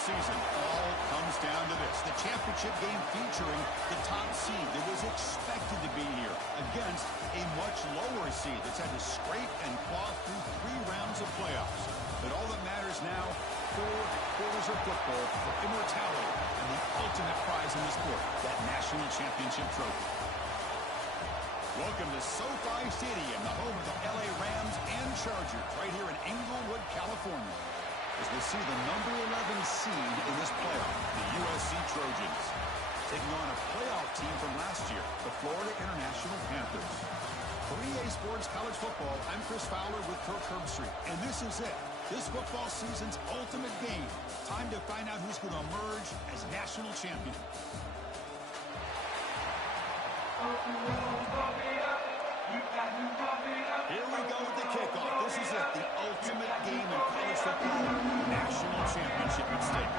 Season all comes down to this. The championship game featuring the top seed that was expected to be here against a much lower seed that's had to scrape and claw through 3 rounds of playoffs. But all that matters now, 4 quarters of football for immortality and the ultimate prize in the sport, that national championship trophy. Welcome to SoFi Stadium, the home of the LA Rams and Chargers, right here in Inglewood, California, as we see the number 11 seed in this playoff, the USC Trojans, taking on a playoff team from last year, the Florida International Panthers. For EA Sports College Football, I'm Chris Fowler with Kirk Herbstreit, and this is it. This football season's ultimate game. Time to find out who's going to emerge as national champion. Here we go with the kickoff. This is it, the ultimate game in college football, national championship at stake.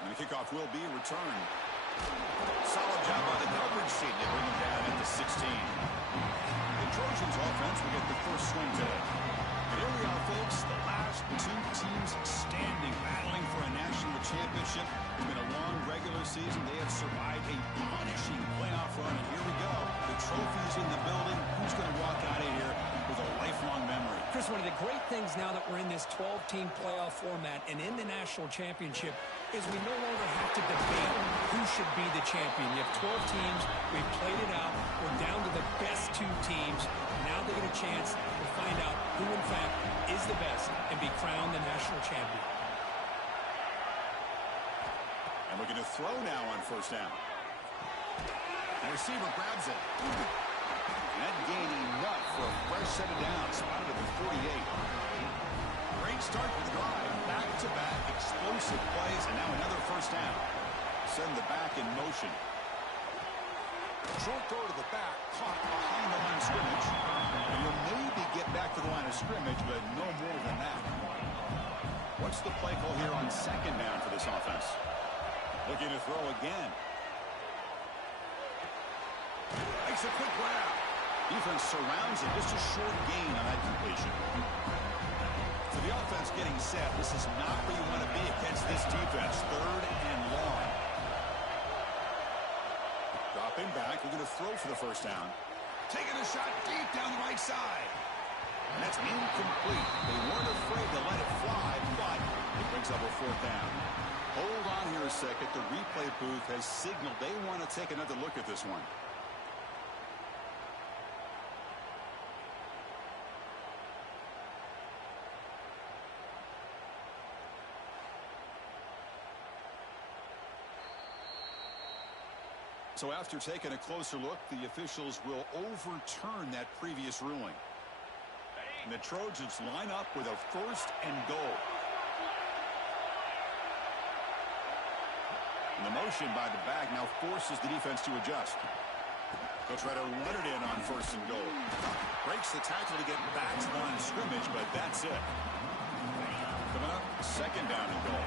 And the kickoff will be returned. Solid job by the coverage team to bring him down at the 16. The Trojans offense will get the first swing today. And here we are, folks, the last 2 teams standing, battling for a national championship. It's been a long regular season. They have survived a punishing playoff run, and here we go. The trophy's in the building. Who's going to walk out of here with a lifelong memory? Chris, one of the great things now that we're in this 12-team playoff format and in the national championship is we no longer have to debate who should be the champion. You have 12 teams. We've played it out. We're down to the best 2 teams. Now they get a chance to find out who, in fact, is the best and be crowned the national champion. And looking to throw now on first down. The receiver grabs it. That gain enough for a fresh set of downs. Spotted at the 48. Great start to the drive. Back-to-back explosive plays, and now another first down. Send the back in motion. Short throw to the back, caught behind the line of scrimmage. And you'll maybe get back to the line of scrimmage, but no more than that. What's the play call here on second down for this offense? Looking to throw again. Makes a quick grab. Defense surrounds it. Just a short gain on that completion. So the offense getting set. This is not where you want to be against this defense. Third and long. Dropping back. We're going to throw for the first down. Taking a shot deep down the right side. And that's incomplete. They weren't afraid to let it fly, but it brings up a fourth down. Hold on here a second. The replay booth has signaled they want to take another look at this one. So after taking a closer look, the officials will overturn that previous ruling. And the Trojans line up with a first and goal. And the motion by the back now forces the defense to adjust. They'll try to run it in on first and goal. Breaks the tackle to get back to the line of scrimmage, but that's it. Coming up, second down and goal.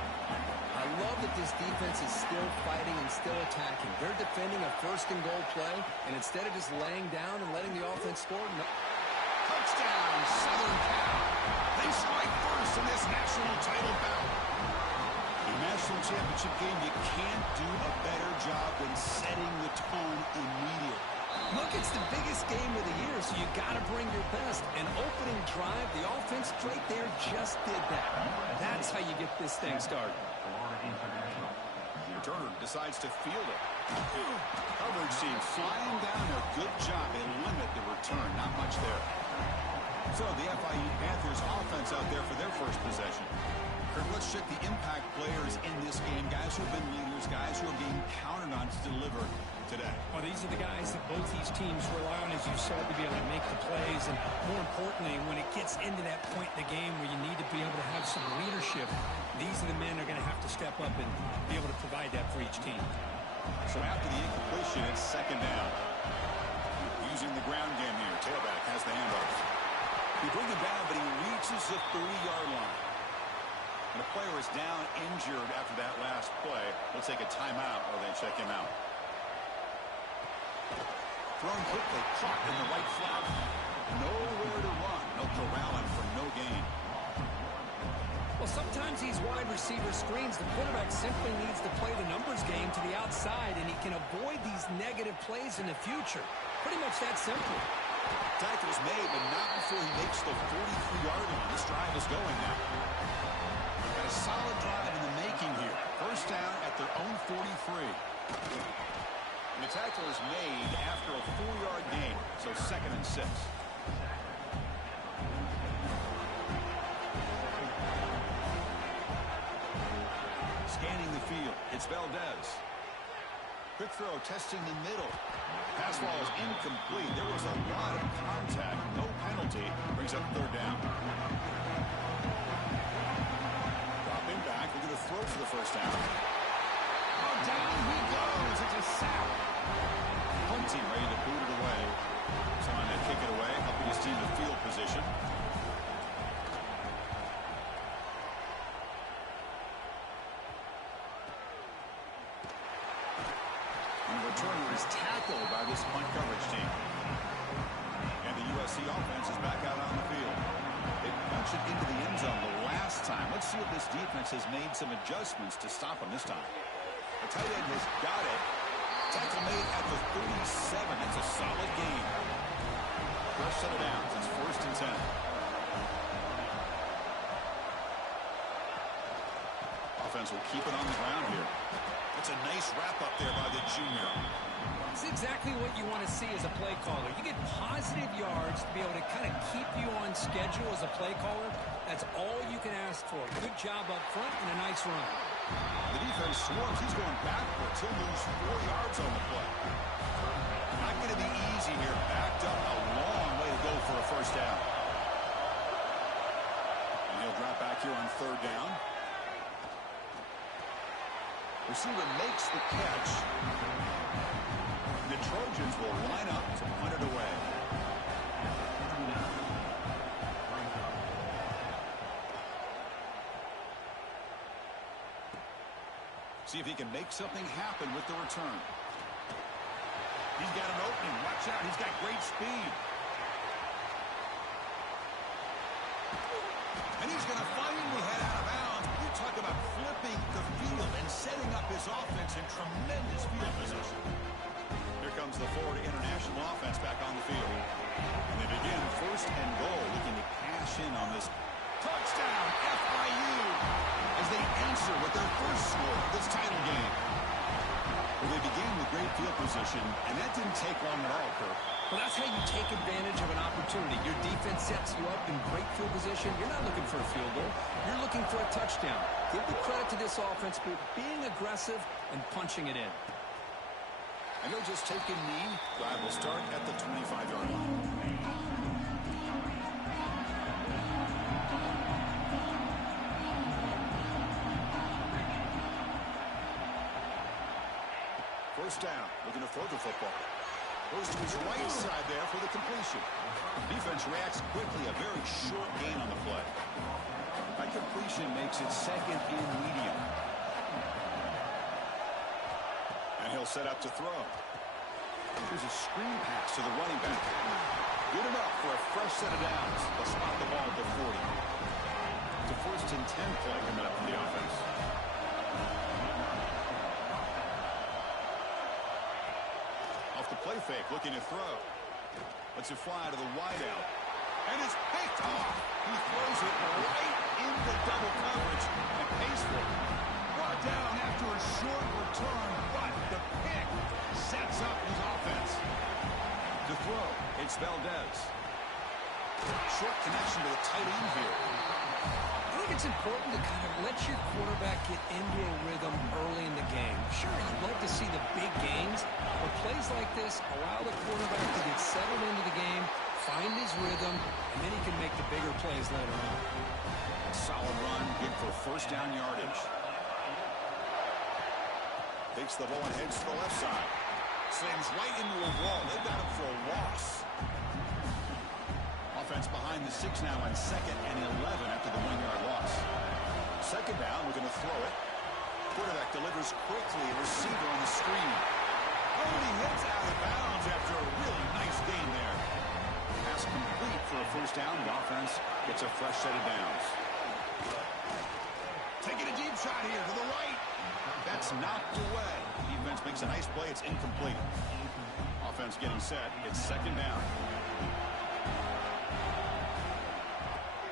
I love that this defense is still fighting and still attacking. They're defending a first and goal play, and instead of just laying down and letting the offense score, no. Touchdown, Southern Cal. They strike first in this national title bout. In a national championship game, you can't do a better job than setting the tone immediately. Look, it's the biggest game of the year, so you got to bring your best. An opening drive, the offense right there just did that. That's how you get this thing started. Returner decides to field it. Coverage team flying down a good job. They limit the return. Not much there. So the FIU Panthers offense out there for their first possession. Kirk, let's check the impact players in this game. Guys who have been leaders, guys who are being counted on to deliver today. Well, these are the guys that both these teams rely on, as you said, to be able to make the plays. And more importantly, when it gets into that point in the game where you need to be able to have some leadership, these are the men that are going to have to step up and be able to provide that for each team. So after the incompletion, it's second down. Using the ground game here. Tailback has the handoff. He brings him down, but he reaches the 30-yard line. And the player is down injured after that last play. We'll take a timeout while they check him out. Thrown quickly, caught in the right flat. Nowhere to run. No corralling for no gain. Well, sometimes these wide receiver screens, the quarterback simply needs to play the numbers game to the outside, and he can avoid these negative plays in the future. Pretty much that simple. Tackle is made, but not before he makes the 43-yard line. This drive is going now. Got a solid drive in the making here. First down at their own 43. And the tackle is made after a 4-yard gain, so second and 6. Scanning the field, it's Valdez. Quick throw, testing the middle. Pass ball is incomplete. There was a lot of contact, no penalty. Brings up third down. Dropping back, we're going to throw for the first down. Oh, down he goes. It's a sack. Home team ready to boot it away. Trying to kick it away, helping his team to field position. And the returner is tackled by this punt coverage team. And the USC offense is back out on the field. They punched it into the end zone the last time. Let's see if this defense has made some adjustments to stop them this time. The tight end has got it. Tackle made at the 37. It's a solid gain. First set of downs. It's first and 10. Offense will keep it on the ground here. That's a nice wrap up there by the junior. It's exactly what you want to see as a play caller. You get positive yards to be able to kind of keep you on schedule as a play caller. That's all you can ask for. Good job up front and a nice run. The defense swarms. He's going backwards. He'll lose 4 yards on the play. Not going to be easy here. Backed up a long way to go for a first down. And he'll drop back here on third down. Receiver makes the catch. The Trojans will line up to punt it away. See if he can make something happen with the return. He's got an opening. Watch out. He's got great speed. And he's going to finally head out of bounds. We talk about flipping the field and setting up his offense in tremendous field position. Here comes the Florida International offense back on the field. And they begin first and goal, looking to cash in on this touchdown, FIU, as they answer with their first score of this title game. Well, they began with great field position, and that didn't take long at all, Kirk. Well, that's how you take advantage of an opportunity. Your defense sets you up in great field position. You're not looking for a field goal. You're looking for a touchdown. Give the credit to this offense for being aggressive and punching it in. And they'll just take a knee. Drive will start at the 25-yard line. First down, looking to throw the football. Goes to his right side there for the completion. Defense reacts quickly, a very short gain on the play. That completion makes it second and medium. And he'll set up to throw. Here's a screen pass to the running back. Good enough for a fresh set of downs. They'll spot the ball at the 40. It's a first and 10 play coming up for the offense. The play fake, looking to throw. Lets it fly to the wideout. And it's picked off. He throws it right into double coverage and pays for it. Brought down after a short return, but the pick sets up his offense. To throw, it's Valdez. Short connection to the tight end here. I think it's important to kind of let your quarterback get into a rhythm early in the game. Sure, you'd love to see the big gains, but plays like this allow the quarterback to get settled into the game, find his rhythm, and then he can make the bigger plays later on. Solid run, good for first down yardage. Takes the ball and heads to the left side. Slams right into a wall. They've got him for a loss. Offense behind the 6 now on second and 11 after the 1-yard loss. Second down, we're going to throw it. Quarterback delivers quickly. Receiver on the screen. Oh, and he heads out of bounds after a really nice gain there. Pass complete for a first down. The offense gets a fresh set of downs. Taking a deep shot here to the right. That's knocked away. Defense makes a nice play. It's incomplete. Offense getting set. It's second down.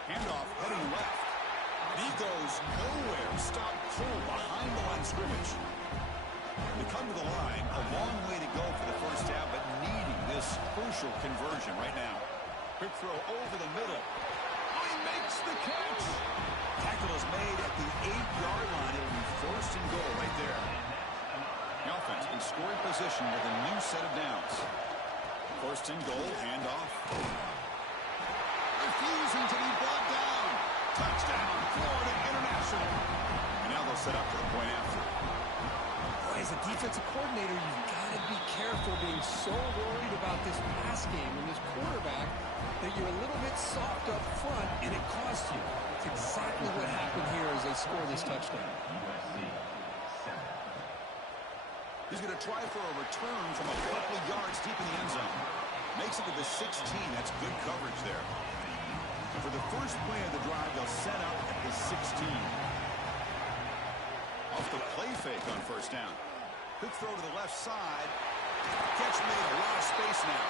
Handoff heading left. And he goes nowhere. Stop cold behind the line of scrimmage. They come to the line. A long way to go for the first down, but needing this crucial conversion right now. Quick throw over the middle. Oh, he makes the catch. Tackle is made at the 8-yard line. It will be first and goal right there. The offense in scoring position with a new set of downs. First and goal, handoff. Refusing to be brought down. Touchdown, Florida International. And now they'll set up for the point after. Boy, as a defensive coordinator, you've got to be careful being so worried about this pass game and this quarterback that you're a little bit soft up front, and it costs you. It's exactly what happened here as they score this touchdown. He's going to try for a return from a couple of yards deep in the end zone. Makes it to the 16. That's good coverage there. And for the first play of the drive, they'll set up at the 16. Off the play fake on first down. Quick throw to the left side. Catch made, a lot of space now.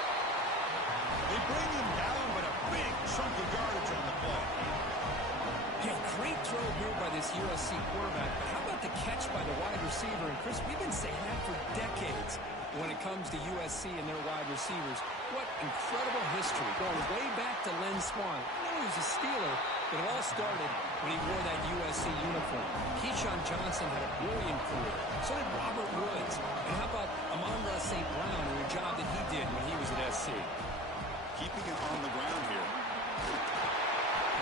They bring him down, but a big chunk of yardage on the play. Hey, great throw here by this USC quarterback, but how about the catch by the wide receiver? And Chris, we've been saying that for decades when it comes to USC and their wide receivers. What incredible history, going way back to Len Swan. I know he was a Steeler, but it all started when he wore that USC uniform. Keyshawn Johnson had a brilliant career. So did Robert Woods. And how about Amon-Ra St. Brown and the job that he did when he was at SC? Keeping it on the ground here.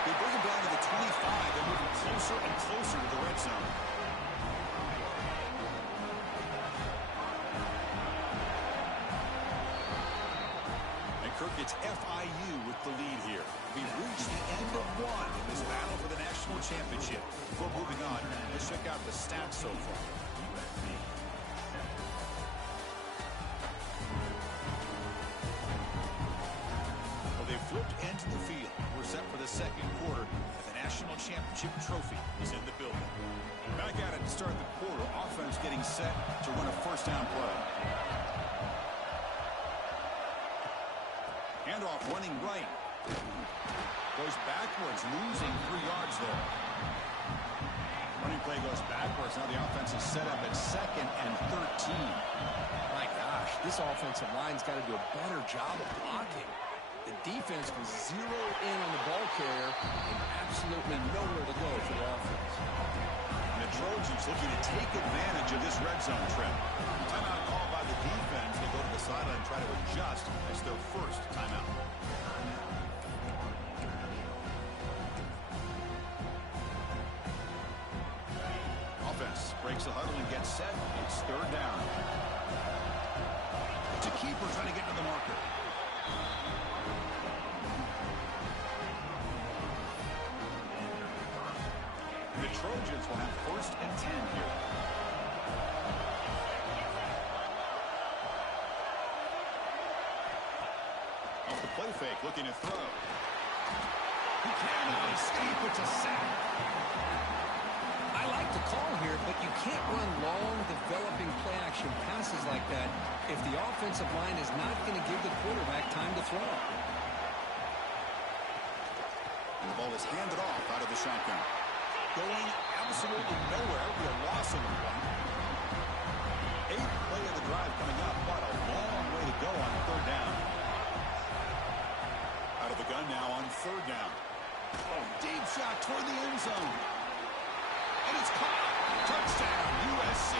They bring him down to the 25. They're moving closer and closer to the red zone. And Kirk, it's FIU with the lead here. We've reached the end of one in this battle for the national championship. Before moving on, let's check out the stats so far. Well, they flipped into the field. We're set for the second quarter. The national championship trophy is in the building. Back at it to start the quarter. Offense getting set to run a first down play. Handoff running right. Goes backwards, losing 3 yards there. Running play goes backwards. Now the offense is set up at 2nd and 13. My gosh, this offensive line's got to do a better job of blocking. The defense was zeroed in on the ball carrier and absolutely nowhere to go for the offense. And the Trojans looking to take advantage of this red zone trip. Timeout called by the defense. They go to the sideline and try to adjust as their first timeout. Offense breaks the huddle and gets set. It's 3rd down. It's a keeper trying to get to the marker. The Trojans will have 1st and 10 here. Off the play fake, looking to throw. He cannot escape. It's a sack. I like the call here, but you can't run long, developing play-action passes like that if the offensive line is not going to give the quarterback time to throw. And the ball is handed off out of the shotgun. Going absolutely nowhere. Be a loss of 1. 8th play of the drive coming up. What a long way to go on 3rd down. Out of the gun now on 3rd down. Oh, deep shot toward the end zone. And it's caught. Touchdown, USC.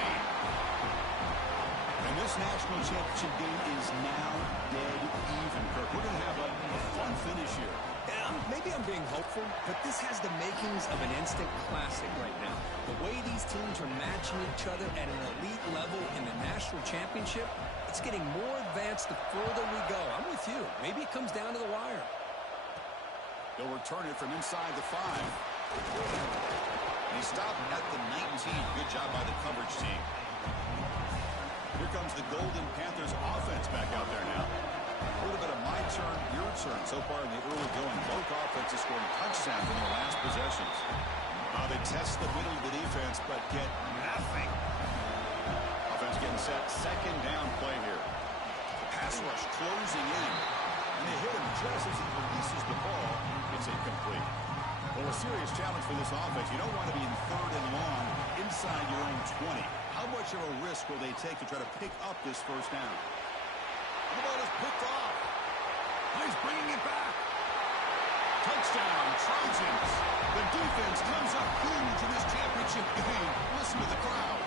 And this national championship game is now dead even, Kirk. We're going to have a fun finish here. Yeah, maybe I'm being hopeful, but this has the makings of an instant classic right now. The way these teams are matching each other at an elite level in the national championship, it's getting more advanced the further we go. I'm with you. Maybe it comes down to the wire. They'll return it from inside the 5. And he stopped at the 19. Good job by the coverage team. Here comes the Golden Panthers offense back out there now. A little bit of my turn, your turn so far in the early going. Both offenses scoring touchdowns in their last possessions. They test the middle of the defense, but get nothing. Offense getting set. 2nd down play here. The pass rush closing in. And they hit him just as he releases the ball. It's incomplete. Well, a serious challenge for this offense. You don't want to be in 3rd and long inside your own 20. How much of a risk will they take to try to pick up this first down? The ball is picked off. He's bringing it back. Touchdown, Trojans. The defense comes up huge in this championship game. Listen to the crowd.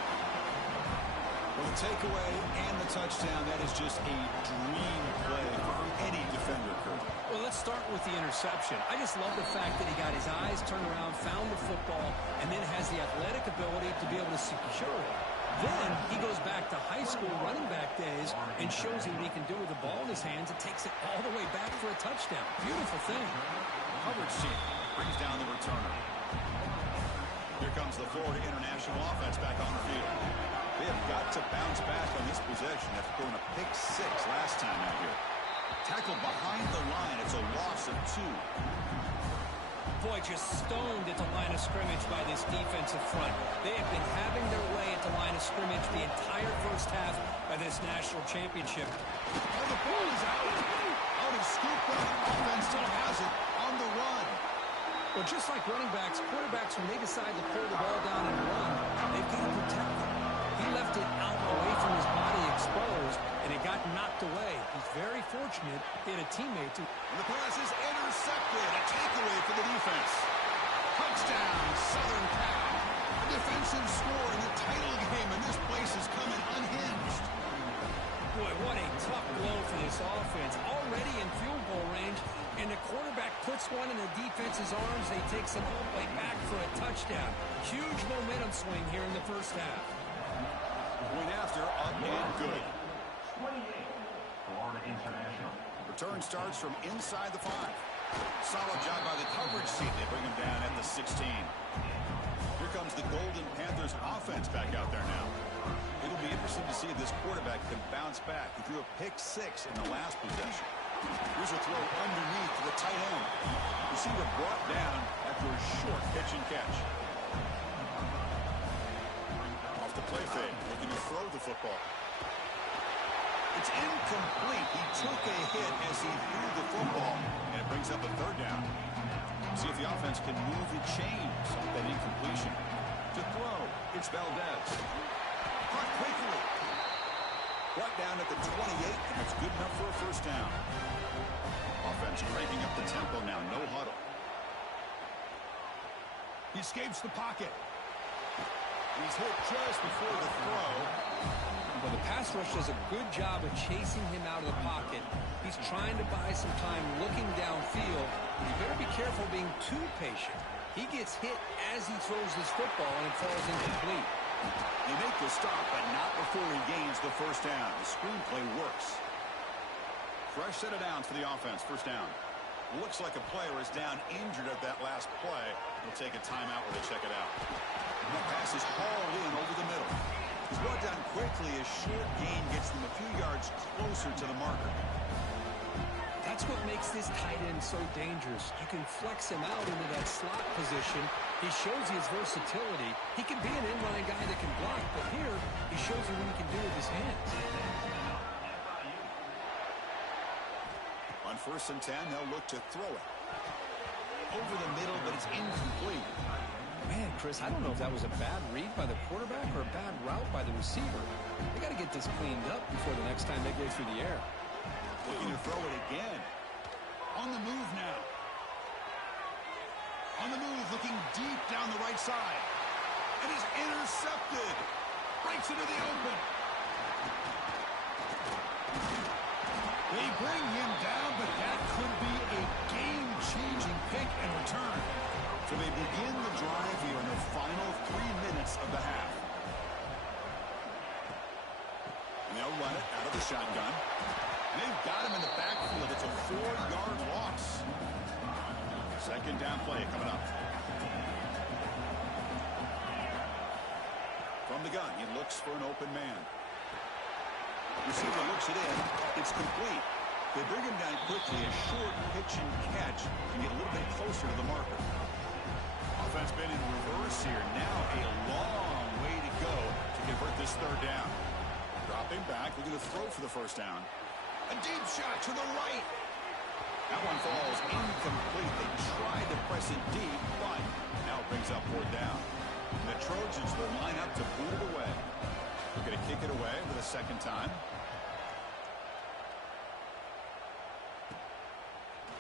Well, the takeaway and the touchdown, that is just a dream play for any defender, Kurt. Well, let's start with the interception. I just love the fact that he got his eyes turned around, found the football, and then has the athletic ability to be able to secure it. Then he goes back to high school running back days and shows him what he can do with the ball in his hands and takes it all the way back for a touchdown. Beautiful thing. Coverage team brings down the returner. Here comes the Florida International offense back on the field. They have got to bounce back on this possession after throwing a pick 6 last time out here. Tackled behind the line. It's a loss of 2. Boy, just stoned at the line of scrimmage by this defensive front. They have been having their way at the line of scrimmage the entire first half of this national championship. Oh, the ball is out. Out is scooped up. Offense still has it on the run. Well, just like running backs, quarterbacks, when they decide to pull the ball down and run, they've got to protect them. He left it out away from his body exposed, and it got knocked away. He's very fortunate he had a teammate to... And the pass is intercepted. A takeaway for the defense. Touchdown, Southern Cal. A defensive score in the title game, and this place is coming unhinged. Boy, what a tough blow for this offense. Already in field goal range, and the quarterback puts one in the defense's arms. They take some all the way back for a touchdown. Huge momentum swing here in the first half. Point after, up and good. Return starts from inside the 5. Solid job by the coverage team. They bring him down at the 16. Here comes the Golden Panthers offense back out there now. interesting to see if this quarterback can bounce back. He threw a pick-6 in the last possession. Here's a throw underneath to the tight end. Receiver brought down after a short pitch and catch. Off the play fake, looking to throw the football. It's incomplete. He took a hit as he threw the football, and it brings up a third down. See if the offense can move the chains off that incompletion. To throw, it's Valdez. Caught quickly. Brought down at the 28, and it's good enough for a first down. Offense cranking up the tempo now, no huddle. He escapes the pocket. He's hit just before the throw. Well, the pass rush does a good job of chasing him out of the pocket. He's trying to buy some time looking downfield. You better be careful being too patient. He gets hit as he throws this football, and it falls incomplete. They make the stop, but not before he gains the first down. The screenplay works. Fresh set of downs for the offense. First down. Looks like a player is down injured at that last play. They'll take a timeout where they check it out. And that pass is hauled in over the middle. He's brought down quickly. A short gain gets them a few yards closer to the marker. That's what makes this tight end so dangerous. You can flex him out into that slot position. He shows you his versatility. He can be an inline guy that can block, but here he shows you what he can do with his hands. On 1st and 10, they'll look to throw it. Over the middle, but it's incomplete. Man, Chris, I don't know if that was a bad read by the quarterback or a bad route by the receiver. They got to get this cleaned up before the next time they go through the air. Looking to throw it again. On the move now. On the move, looking deep down the right side. It is intercepted. Breaks into the open. They bring him down, but that could be a game-changing pick and return. So they begin the drive here in the final 3 minutes of the half. And they'll run it out of the shotgun. And they've got him in the backfield. It's a 4-yard loss. Second down play coming up. From the gun, he looks for an open man. Receiver looks it in. It's complete. They bring him down quickly. A short pitch and catch to get a little bit closer to the marker. Offense been in reverse here. Now a long way to go to convert this third down. Dropping back, looking to throw for the first down. A deep shot to the right. That one falls incomplete. They tried to press it deep, but now it brings up 4th down. And the Trojans will line up to boot it away. They're going to kick it away for the second time.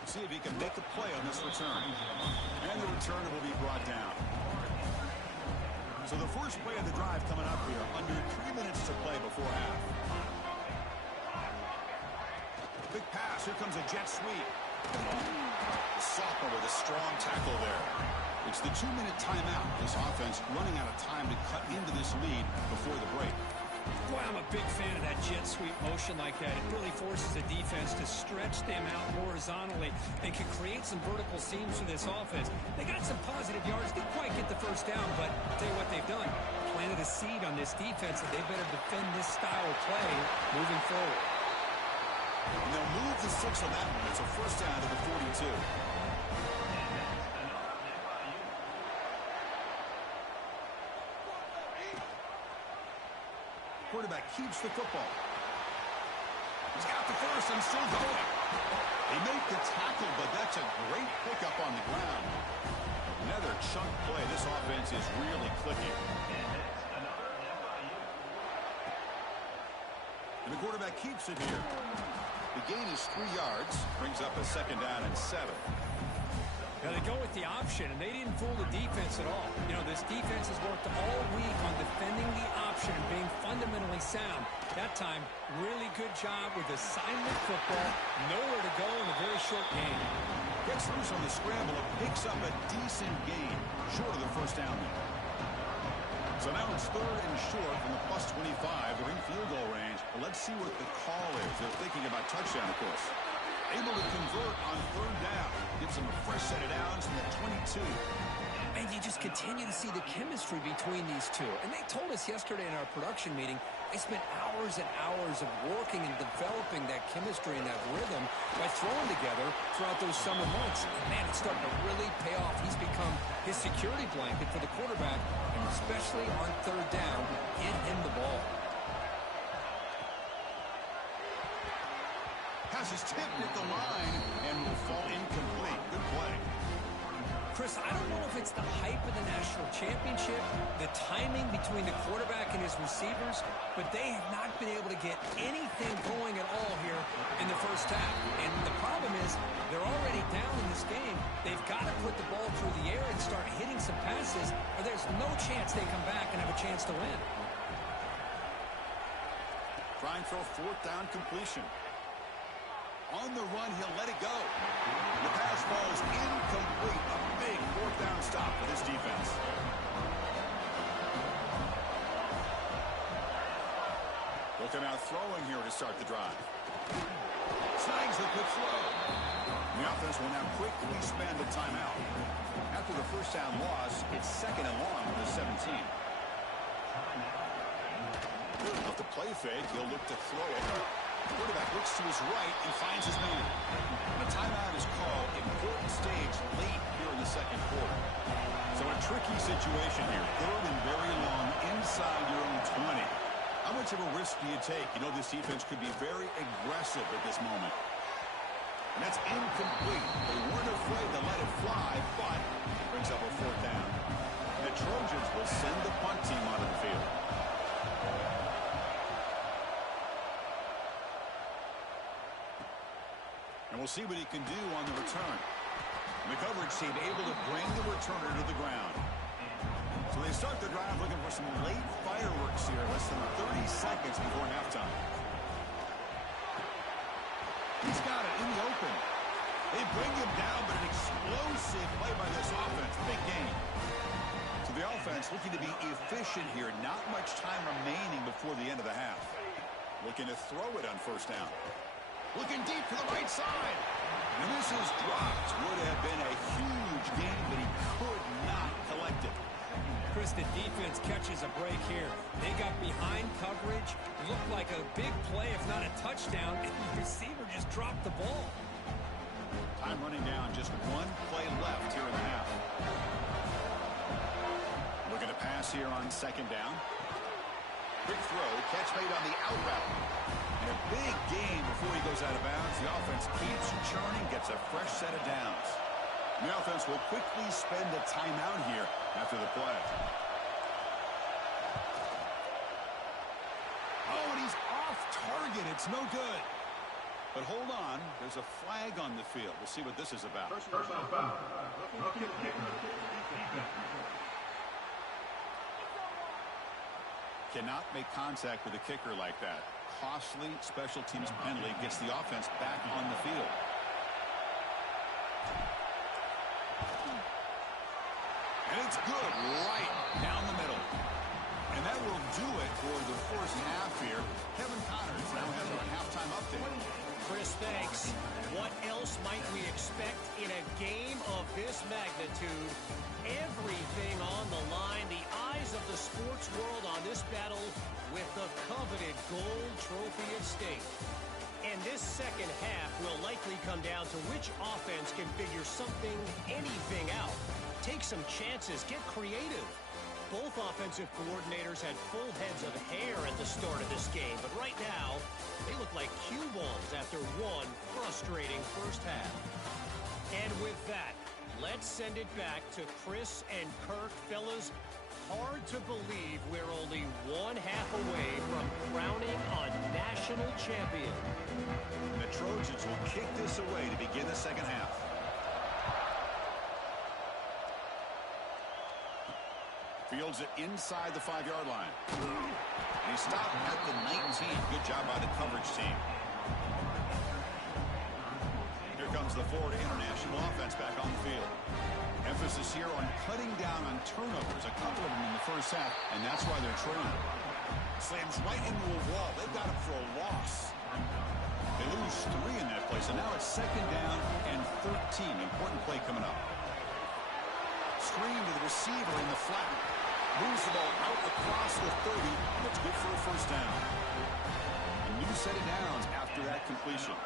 See if he can make a play on this return. And the returner will be brought down. So the first play of the drive coming up here. Under 3 minutes to play before half. Big pass. Here comes a jet sweep. The sophomore with a strong tackle there. It's the 2-minute timeout. This offense running out of time to cut into this lead before the break. Boy, I'm a big fan of that jet sweep motion like that. It really forces the defense to stretch them out horizontally and can create some vertical seams for this offense. They got some positive yards. Didn't quite get the first down, but I'll tell you what they've done. Planted a seed on this defense that they better defend this style of play moving forward. And they'll move the 6 on that one. It's a first down to the 42. Quarterback keeps the football. He's got the first and still going. They make the tackle, but that's a great pickup on the ground. Another chunk play. This offense is really clicking. And the quarterback keeps it here. The gain is 3 yards. Brings up a second down and 7. Now they go with the option, and they didn't fool the defense at all. You know, this defense has worked all week on defending the option and being fundamentally sound. That time, really good job with assignment football. Nowhere to go in a very short game. Gets loose on the scramble and picks up a decent gain. Short of the first down there. So now it's 3rd and short from the +25. They're in field goal range. Well, let's see what the call is. They're thinking about touchdown, of course. Able to convert on 3rd down. Gives them a fresh set of downs from the 22. And you just continue to see the chemistry between these two. And they told us yesterday in our production meeting, they spent hours and hours of working and developing that chemistry and that rhythm by throwing together throughout those summer months. And man, it's starting to really pay off. He's become his security blanket for the quarterback, and especially on third down, get him the ball. Pass is tipped at the line and will fall incomplete. Good play. Chris, I don't know if it's the hype of the national championship, the timing between the quarterback and his receivers, but they have not been able to get anything going at all here in the first half. And the problem is they're already down in this game. They've got to put the ball through the air and start hitting some passes, or there's no chance they come back and have a chance to win. Trying for a fourth down completion. On the run, he'll let it go. The pass falls incomplete. A big fourth down stop for this defense. Looking out throwing here to start the drive. Snags the quick throw. The offense will now quickly spend a timeout. After the first down loss, it's second and long with a 17. Off the play fake, he'll look to throw it. Quarterback looks to his right and finds his man. The timeout is called. Important stage late here in the second quarter. So a tricky situation here. Third and very long inside your own 20. How much of a risk do you take? You know this defense could be very aggressive at this moment. And that's incomplete. They weren't afraid to let it fly, but it brings up a fourth down. The Trojans will send the punt team onto the field. And we'll see what he can do on the return. The coverage team able to bring the returner to the ground. So they start the drive looking for some late fireworks here, less than 30 seconds before halftime. He's got it in the open. They bring him down, but an explosive play by this offense. Big game. So the offense looking to be efficient here. Not much time remaining before the end of the half. Looking to throw it on first down. Looking deep to the right side. And this is dropped. Would have been a huge game, but he could not collect it. Chris, the defense catches a break here. They got behind coverage. Looked like a big play, if not a touchdown, and the receiver just dropped the ball. Time running down. Just one play left here in the half. Looking to pass here on second down. Quick throw. Catch made on the out route. And a big game before he goes out of bounds. The offense keeps churning, gets a fresh set of downs. The offense will quickly spend a timeout here after the play. Oh, and he's off target. It's no good. But hold on. There's a flag on the field. We'll see what this is about. Personal foul. Cannot make contact with a kicker like that. Costly special teams penalty gets the offense back on the field. And it's good right down the middle. And that will do it for the first half here. Kevin Connors now has our halftime update. Chris, thanks. What else might we expect in a game of this magnitude? Everything on the line. The eyes of the sports world on this battle with the coveted gold trophy at stake. And this second half will likely come down to which offense can figure something, anything out. Take some chances. Get creative. Both offensive coordinators had full heads of hair at the start of this game, but right now, they look like cue balls after one frustrating first half. And with that, let's send it back to Chris and Kirk. Fellas, hard to believe we're only one half away from crowning a national champion. The Trojans will kick this away to begin the second half. Fields it inside the 5-yard line. And he stopped at the 19. Good job by the coverage team. Here comes the Florida International offense back on the field. Emphasis here on cutting down on turnovers, a couple of them in the first half, and that's why they're trailing. Slams right into a wall. They've got him for a loss. They lose 3 in that play, so now it's second down and 13. Important play coming up. screen to the receiver in the flat. Moves the ball out across the 30. That's good for a first down. A new set of downs after that completion.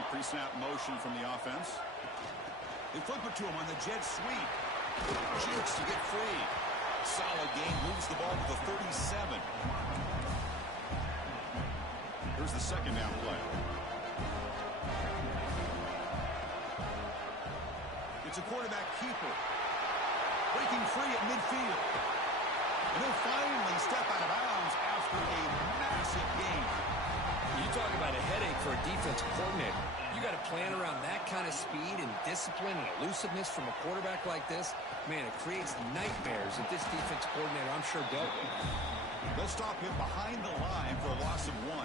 The pre-snap motion from the offense. They flip it to him on the jet sweep. Jukes to get free. Solid gain. Moves the ball to the 37. Here's the second down play. It's a quarterback keeper. Breaking free at midfield. And he'll finally step out of bounds after a massive gain. You talk about a headache for a defensive coordinator. You got to plan around that kind of speed and discipline and elusiveness from a quarterback like this. Man, it creates nightmares that this defensive coordinator, I'm sure, dealt with. They'll stop him behind the line for a loss of 1.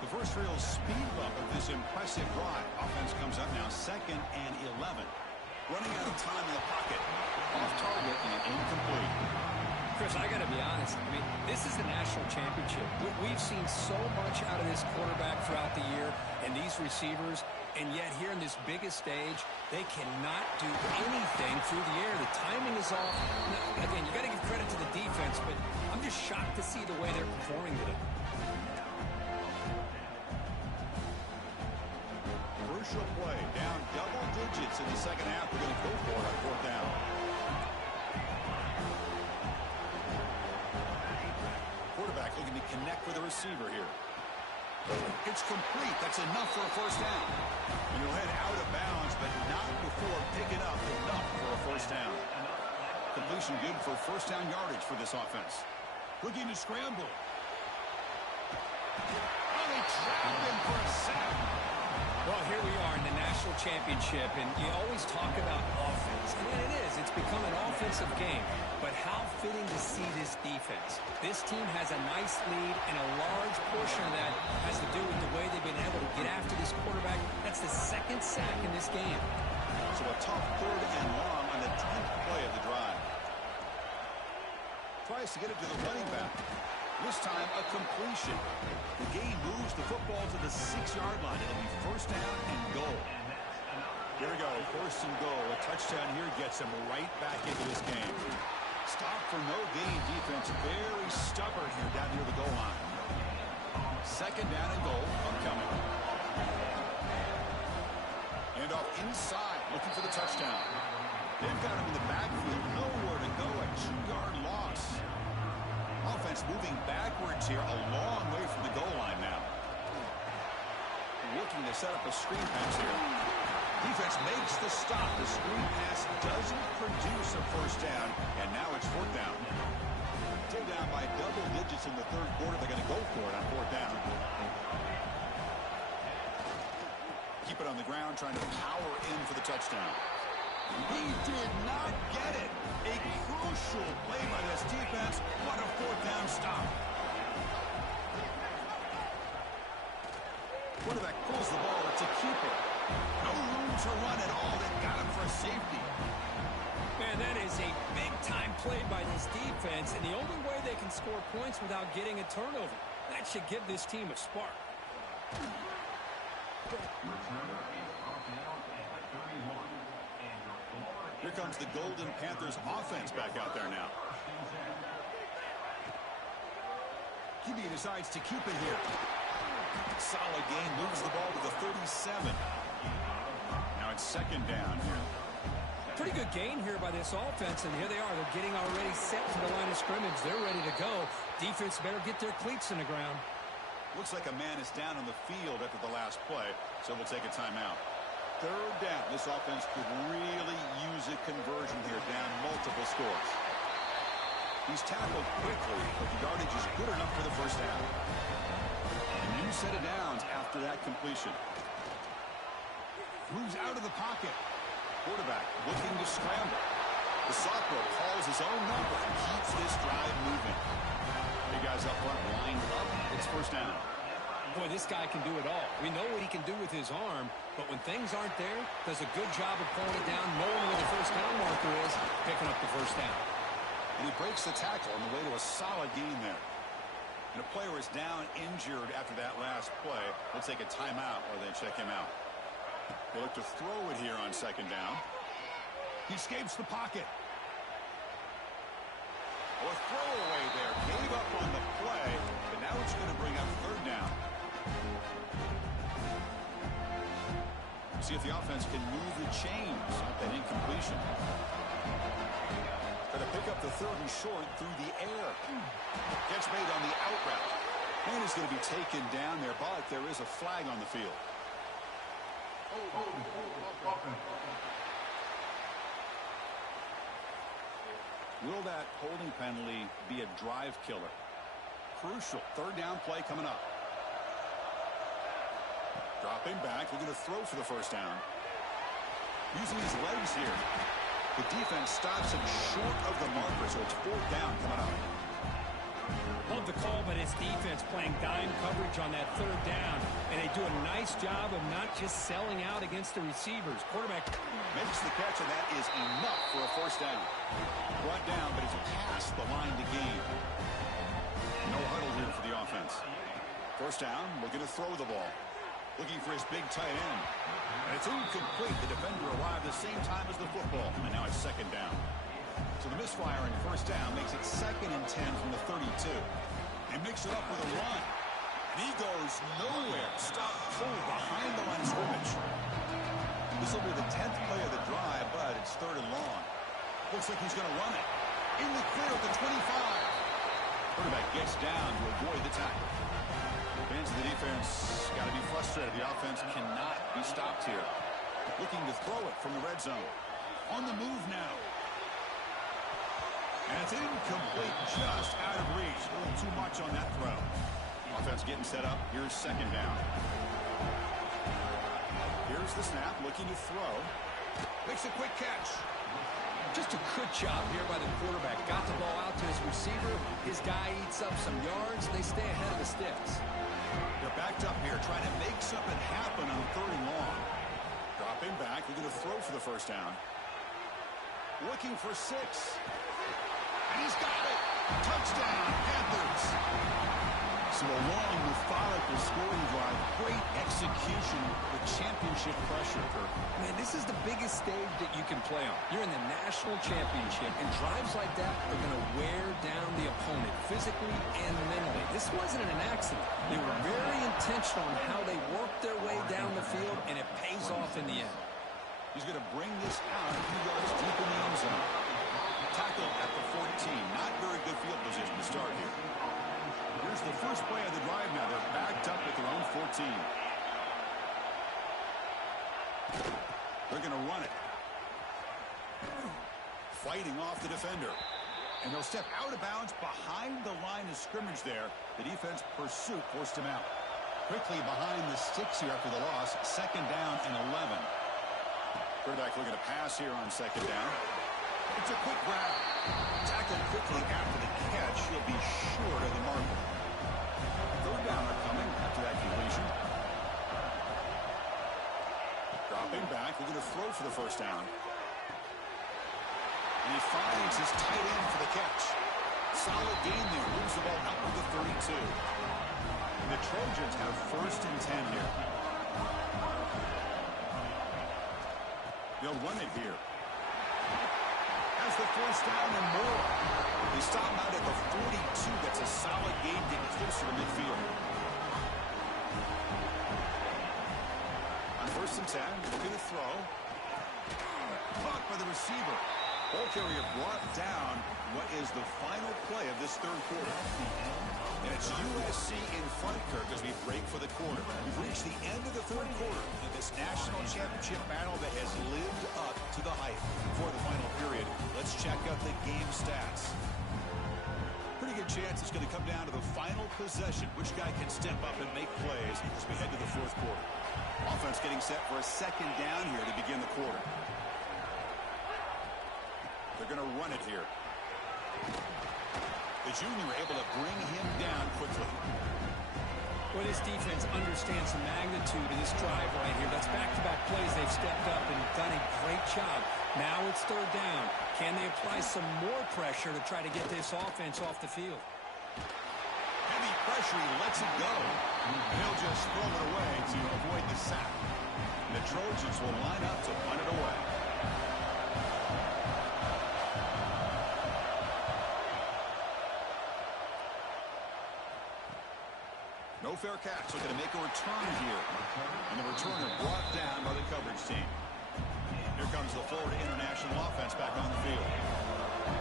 The first real speed bump of this impressive drive. Offense comes up now 2nd and 11. Running out of time in the pocket. Off target and incomplete. Chris, I got to be honest. I mean, this is the national championship. We've seen so much out of this quarterback throughout the year and these receivers, and yet here in this biggest stage, they cannot do anything through the air. The timing is off. Now, again, you got to give credit to the defense, but I'm just shocked to see the way they're performing today. Crucial play. Down double digits in the second half. They're going to go for it on 4th down. Quarterback looking to connect with the receiver here. It's complete. That's enough for a first down. And he'll head out of bounds, but not before picking up enough for a first down. Completion good for first down yardage for this offense. Looking to scramble. Oh, they trap him for a sack. Well, here we are in the national championship, and you always talk about offense. And it is. It's become an offensive game. But how fitting to see this defense. This team has a nice lead, and a large portion of that has to do with the way they've been able to get after this quarterback. That's the 2nd sack in this game. So a tough 3rd and long on the 10th play of the drive. Tries to get it to the running back. This time, a completion. The game moves the football to the 6-yard line. It'll be first down and goal. Here we go, first and goal. A touchdown here gets him right back into this game. Stop for no gain defense. Very stubborn here down near the goal line. Second down and goal. Upcoming. And off inside, looking for the touchdown. They've got him in the backfield. Nowhere to go. A 2-yard loss. Offense moving backwards here, a long way from the goal line now. Looking to set up a screen pass here. Defense makes the stop. The screen pass doesn't produce a first down, and now it's 4th down. Still down by double digits in the 3rd quarter. They're going to go for it on 4th down. Keep it on the ground, trying to power in for the touchdown. He did not get it. A crucial play by this defense. What a 4th down stop. Quarterback pulls the ball. It's a keeper. No room to run at all. They got him for a safety. Man, that is a big-time play by this defense, and the only way they can score points without getting a turnover. That should give this team a spark. Here comes the Golden Panthers offense back out there now. QB decides to keep it here. Solid game, moves the ball to the 37. Now it's second down here. Pretty good gain here by this offense, and here they are. They're getting already set to the line of scrimmage. They're ready to go. Defense better get their cleats in the ground. Looks like a man is down on the field after the last play, so we'll take a timeout. Third down. This offense could really use a conversion here, down multiple scores. He's tackled quickly, but the yardage is good enough for the first down. A new set of downs after that completion. Moves out of the pocket. Quarterback looking to scramble. The sophomore calls his own number and keeps this drive moving. Big guys up front lined up. It's first down. Boy, this guy can do it all. We know what he can do with his arm, but when things aren't there, does a good job of pulling it down, knowing where the first down marker is, picking up the first down. And he breaks the tackle on the way to a solid gain there. And a player is down injured after that last play. We'll take a timeout while they check him out. They look to throw it here on second down. He escapes the pocket. Or throwaway there. Gave up on the play, but now it's going to bring up third down. See if the offense can move the chains off that incompletion. Going to pick up the third and short through the air. Catch made on the out route. And is going to be taken down there, but there is a flag on the field. Will that holding penalty be a drive killer? Crucial. Third down play coming up. Dropping back. We're going to throw for the first down. Using his legs here. The defense stops him short of the marker, so it's fourth down coming up. Love the call, but it's defense playing dime coverage on that third down, and they do a nice job of not just selling out against the receivers. Quarterback makes the catch, and that is enough for a first down. Brought down, but it's past the line to gain. No huddle here for the offense. First down, we're going to throw the ball. Looking for his big tight end. And it's incomplete. The defender arrived the same time as the football, and now it's second down. So the misfire in first down makes it 2nd and 10 from the 32. And makes it up with a run. And he goes nowhere. Stop, pull behind the line of scrimmage. This will be the 10th play of the drive, but it's third and long. Looks like he's going to run it. In the clear at the 25. Quarterback gets down to avoid the tackle. Fans of the defense got to be frustrated. The offense cannot be stopped here. Looking to throw it from the red zone. On the move now. And it's incomplete, just out of reach. A little too much on that throw. Offense getting set up. Here's second down. Here's the snap, looking to throw. Makes a quick catch. Just a good job here by the quarterback. Got the ball out to his receiver. His guy eats up some yards. They stay ahead of the sticks. They're backed up here, trying to make something happen on third and long. Dropping back. They're going to throw for the first down. Looking for 6. And he's got it. Touchdown, Panthers. So a long, methodical scoring drive. Great execution with championship pressure. Man, this is the biggest stage that you can play on. You're in the national championship, and drives like that are going to wear down the opponent physically and mentally. This wasn't an accident. They were very intentional on how they worked their way down the field, and it pays off in the end. He's going to bring this out a few yards deep in the end zone. Tackle at the 14. Not very good field position to start here. Here's the first play of the drive now. They're backed up at their own 14. They're going to run it. Fighting off the defender. And they'll step out of bounds behind the line of scrimmage there. The defense pursuit forced him out. Quickly behind the sticks here after the loss. Second down and 11. Quarterback looking to pass here on second down. It's a quick grab. Tackled quickly after the catch. He'll be short of the mark. Third downer coming after that completion. Dropping back. We're going to throw for the first down. And he finds his tight end for the catch. Solid gain there. Moves the ball out to the 32. And the Trojans have first and 10 here. They'll run it here. Has the first down and more. They stop him out at the 42. That's a solid gain to get closer to midfield. On first and 10, we're going to throw. Caught by the receiver. Ball carrier brought down. What is the final play of this third quarter? And it's USC in front, Kirk, as we break for the quarter. We've reached the end of the third quarter in this national championship battle that has lived up to the hype. Before the final period, let's check out the game stats. Pretty good chance it's going to come down to the final possession. Which guy can step up and make plays as we head to the fourth quarter. Offense getting set for a second down here to begin the quarter. They're going to run it here. The junior able to bring him down quickly. Well, this defense understands the magnitude of this drive right here. That's back-to-back plays. They've stepped up and done a great job. Now it's third down. Can they apply some more pressure to try to get this offense off the field? Heavy pressure. He lets it go. He'll just throw it away to avoid the sack. The Trojans will line up to punt it away. fair catch. Looking to make a return here. And the returner brought down by the coverage team. Here comes the Florida International offense back on the field.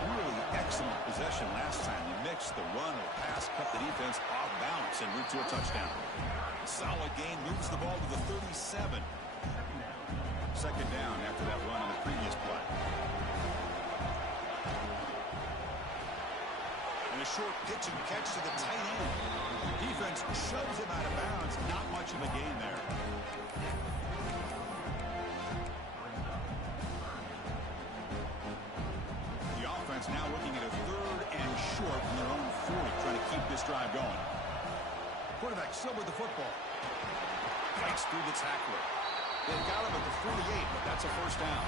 Really excellent possession last time. They mixed the run or pass, kept the defense off balance, and route to a touchdown. Solid gain, moves the ball to the 37. Second down after that run on the previous play. And a short pitch and catch to the tight end. Defense shoves him out of bounds. Not much of a gain there. The offense now looking at a 3rd and short from their own 40, trying to keep this drive going. Quarterback still with the football. Fights through the tackler. They've got him at the 48, but that's a first down.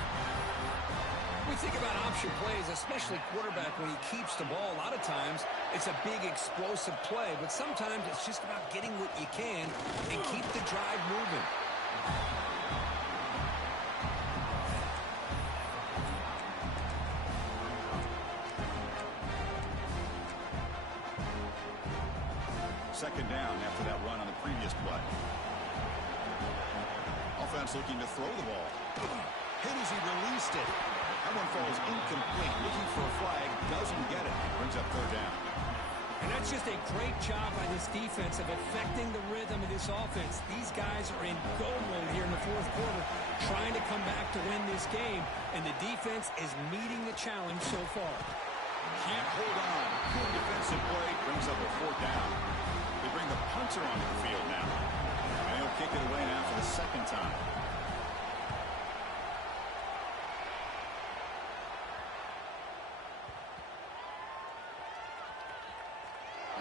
We think about option plays, especially quarterback, when he keeps the ball. A lot of times, it's a big explosive play, but sometimes it's just about getting what you can and keep the drive moving. Second down after that run on the previous play. Offense looking to throw the ball. Hit as he released it. That one falls incomplete. Looking for a flag. Doesn't get it. Brings up 3rd down. And that's just a great job by this defense of affecting the rhythm of this offense. These guys are in go mode here in the 4th quarter, trying to come back to win this game. And the defense is meeting the challenge so far. Can't hold on. Good defensive play. Brings up a 4th down. They bring the punter onto the field now. And he'll kick it away now for the 2nd time.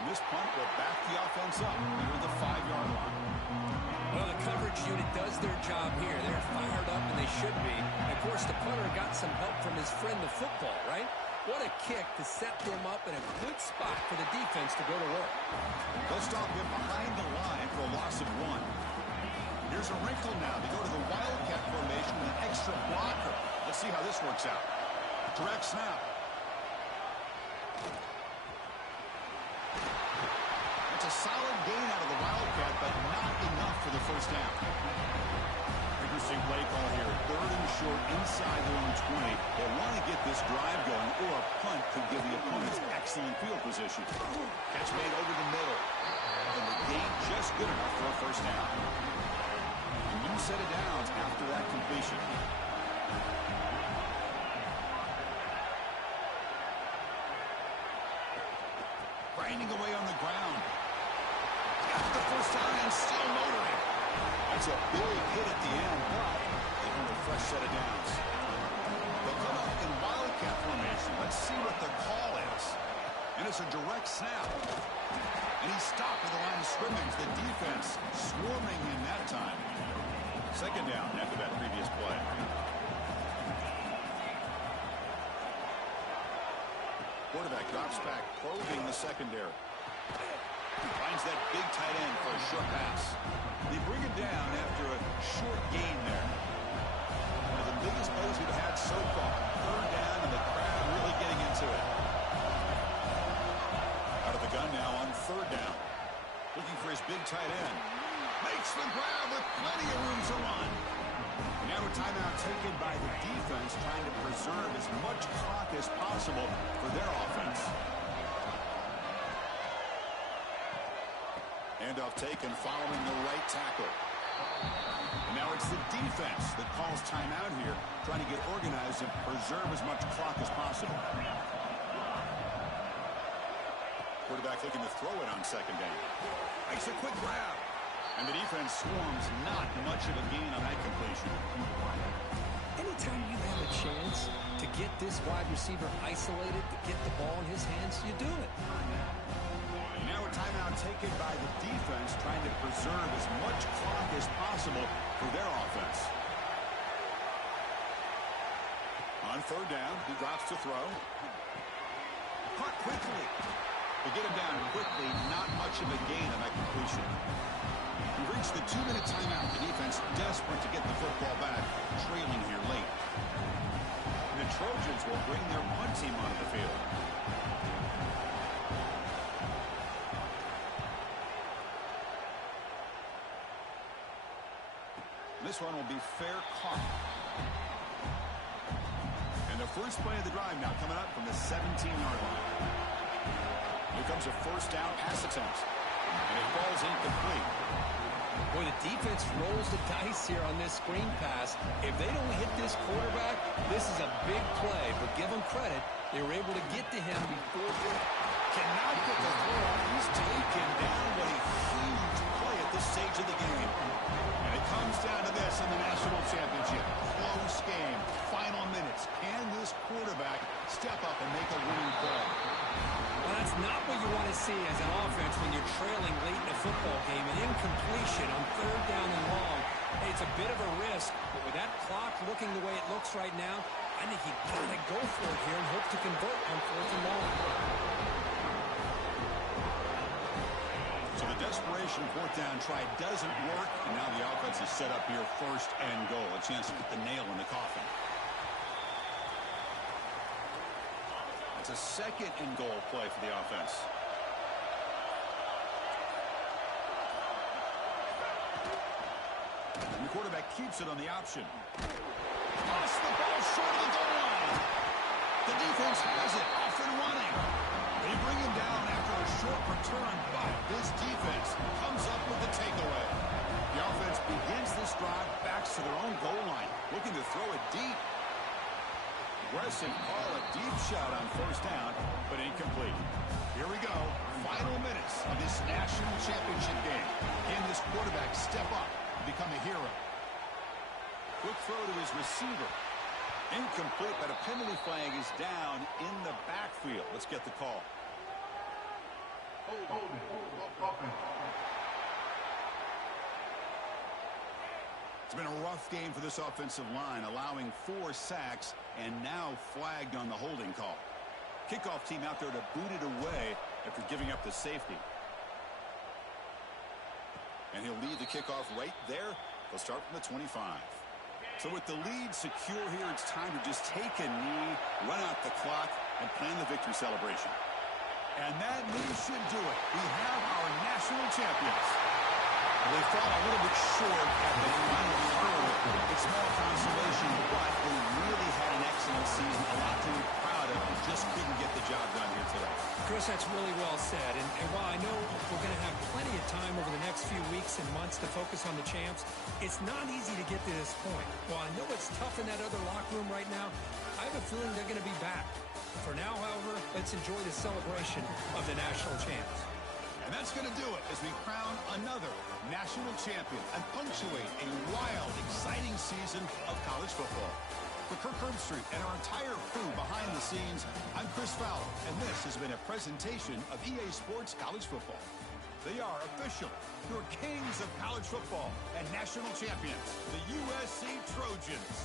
And this punt will back the offense up near the 5-yard line. Well, the coverage unit does their job here. They're fired up, and they should be. And of course, the punter got some help from his friend, the football, right? What a kick to set them up in a good spot for the defense to go to work. They'll stop him behind the line for a loss of 1. Here's a wrinkle now. They go to the Wildcat formation with an extra blocker. Let's see how this works out. Direct snap. It's a solid gain out of the Wildcat, but not enough for the first down. Interesting play call here. 3rd and short inside their own 20. They want to get this drive going, or a punt could give the opponents excellent field position. Catch made over the middle. And the gain just good enough for a first down. A new set of downs after that completion. Grinding away on the ground. Got the first down and still motoring. That's a big hit at the end, but they earned a fresh set of downs. They'll come out in Wildcat formation. Let's see what the call is. And it's a direct snap. And he stopped at the line of scrimmage. The defense swarming him that time. Second down after that previous play. Quarterback drops back, probing the secondary. Finds that big tight end for a short pass. They bring him down after a short gain there. One of the biggest plays we've had so far. 3rd down, and the crowd really getting into it. Out of the gun now on 3rd down. Looking for his big tight end. Makes the grab with plenty of room to run. Now a timeout taken by the defense, trying to preserve as much clock as possible for their offense. Handoff taken following the right tackle. And now it's the defense that calls timeout here, trying to get organized and preserve as much clock as possible. Quarterback looking to throw it on 2nd down. Makes a quick grab. And the defense swarms, not much of a gain on that completion. Anytime you have a chance to get this wide receiver isolated, to get the ball in his hands, you do it. Now a timeout taken by the defense, trying to preserve as much clock as possible for their offense. On 3rd down, he drops to throw. Caught quickly. They get him down quickly, not much of a gain on that completion. We reached the 2-minute timeout. The defense desperate to get the football back, trailing here late. And the Trojans will bring their punt team onto the field. this one will be fair caught. And the first play of the drive now coming up from the 17-yard line. Here comes a first down pass attempt. And it falls incomplete. Boy, the defense rolls the dice here on this screen pass. If they don't hit this quarterback, this is a big play. But give them credit, they were able to get to him before. Cannot get the throw off. He's taken down. What a huge play at this stage of the game. And it comes down to this in the national championship. Close game. Final minutes. Can this quarterback step up and make a winning play? Well, that's not what you want to see as an offense when you're trailing late in a football game. An incompletion on third down and long. It's a bit of a risk, but with that clock looking the way it looks right now, I think you got to go for it here and hope to convert on fourth and long. So the desperation fourth down try doesn't work, and now the offense is set up here first and goal. A chance to put the nail in the coffin. It's a second and goal play for the offense. And the quarterback keeps it on the option. Toss the ball short of the goal line. The defense has it off and running. They bring him down after a short return, but this defense comes up with the takeaway. The offense begins this drive, backs to their own goal line, looking to throw it deep. Aggressive call, a deep shot on first down, but incomplete. Here we go. Final minutes of this national championship game. Can this quarterback step up and become a hero? Quick throw to his receiver. Incomplete, but a penalty flag is down in the backfield. Let's get the call. It's been a rough game for this offensive line, allowing 4 sacks and now flagged on the holding call. Kickoff team out there to boot it away after giving up the safety. And he'll lead the kickoff right there. They'll start from the 25. So with the lead secure here, it's time to just take a knee, run out the clock, and plan the victory celebration. And that knee should do it. We have our national champions. They fall a little bit short at the final third. It's small consolation, but they really had an excellent season. A lot to be proud of, and just couldn't get the job done here today. Chris, that's really well said. And while I know we're going to have plenty of time over the next few weeks and months to focus on the champs, it's not easy to get to this point. While I know it's tough in that other locker room right now, I have a feeling they're going to be back. For now, however, let's enjoy the celebration of the national champs. And that's going to do it as we crown another national champion and punctuate a wild, exciting season of college football. For Kirk Herbstreit and our entire crew behind the scenes, I'm Chris Fowler, and this has been a presentation of EA Sports College Football. They are official, your kings of college football and national champions, the USC Trojans.